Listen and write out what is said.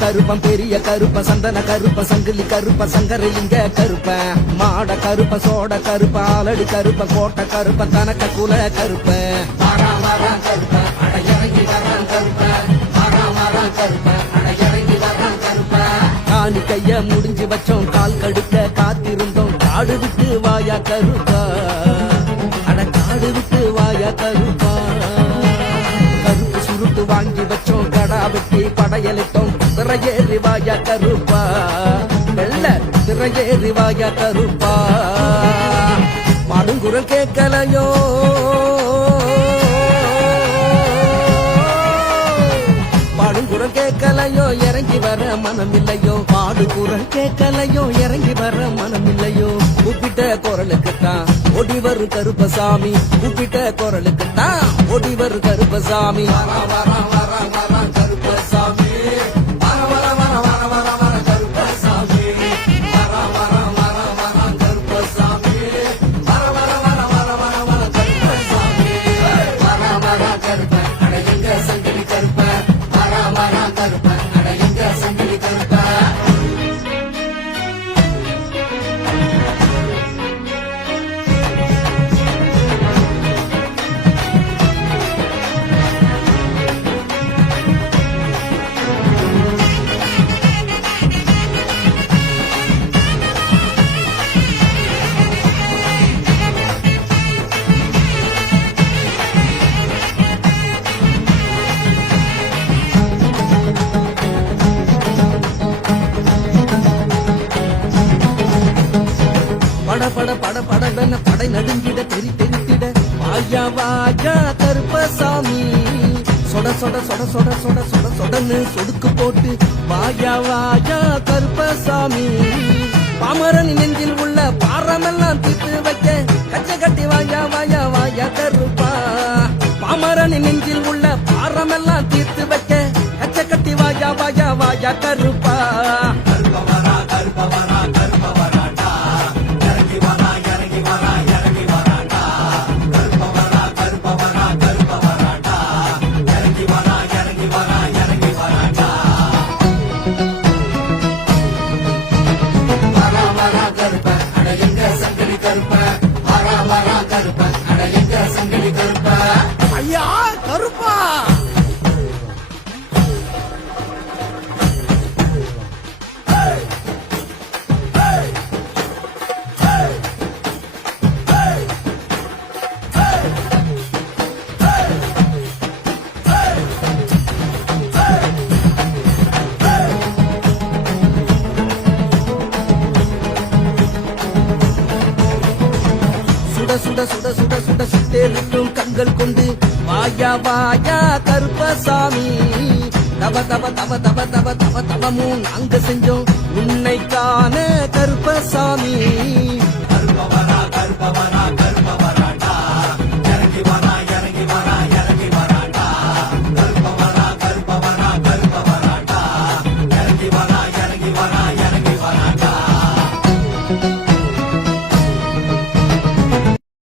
கருப்பன் பெரிய கருப்பன் சந்தன கருப்பன் சங்கிலி கருப்பன் சங்கரலிங்க கருப்பன் மாட கருப்பன் சோட கருப்பன் ஆலடி கருப்பன் கோட்டை கருப்பன் தனக்க குல கருப்பன் கருப்பன் அட இறங்கி வரான் கருப்பன் கருப்பன் அட இறங்கி வரான் கருப்பன் காணி கைய முடிஞ்சு வச்சோம் கால் கடுக்க காத்திருந்தோம் காடு விட்டு வாயா கருப்பா அட காடு விட்டு வாயா கருப்பா கருப்பு சுருட்டு வாங்கி வச்சோம் கடா வெட்டி படையலிட்டோம் திரையேறி வாயா கருப்பா வெள்ள திரையேறி வாயா கருப்பா பாடுங்குரல் கேட்கலையோ பாடுங்குரல் கேட்கலையோ இறங்கி வர மனமில்லையோ பாடுகுரல் கேட்கலையோ இறங்கி வர மனமில்லையோ கூப்பிட்ட குரலுக்குத்தான் ஓடி வரும் கருப்பசாமி கூப்பிட்ட குரலுக்குத்தான் ஓடி வரும் கருப்பசாமி கருப்பசாமி பட பட படவென படை நடுங்கிட தெரி தெரித்திட வாயா வாயா கருப்பசாமி சொட சொட சொட சொட சொட சொட சொடன்னு சொடுக்கு போட்டு வாயா வாயா கருப்பசாமி பாமரன் நெஞ்சில் உள்ள பாரமெல்லாம் தீர்த்து வைக்க கச்ச கட்டி வாயா வாயா வாயா கருப்பா பாமரன் நெஞ்சில் உள்ள பாரமெல்லாம் தீர்த்து வைக்க கச்ச கட்டி வாயா வாயா வாயா கருப்பா கருப்பவரா கருப்பவரா கருப்பவரா ஐயா கருப்பா சுட சுட சுட சுட சுட்டேறிட்டும் கண்கள் கொண்டு வாயா வாயா கருப்பசாமி தவ தவ தவ தவ தவ தவ தவமும் நாங்க செஞ்சோம் உன்னை காண கருப்பசாமி கருப்பவரா கருப்பவரா கருப்பவராடா இறங்கி வரா இறங்கி வரா இறங்கி வராடா கருப்பவரா கருப்பவரா கருப்பவராடா இறங்கி வரா இறங்கி வரா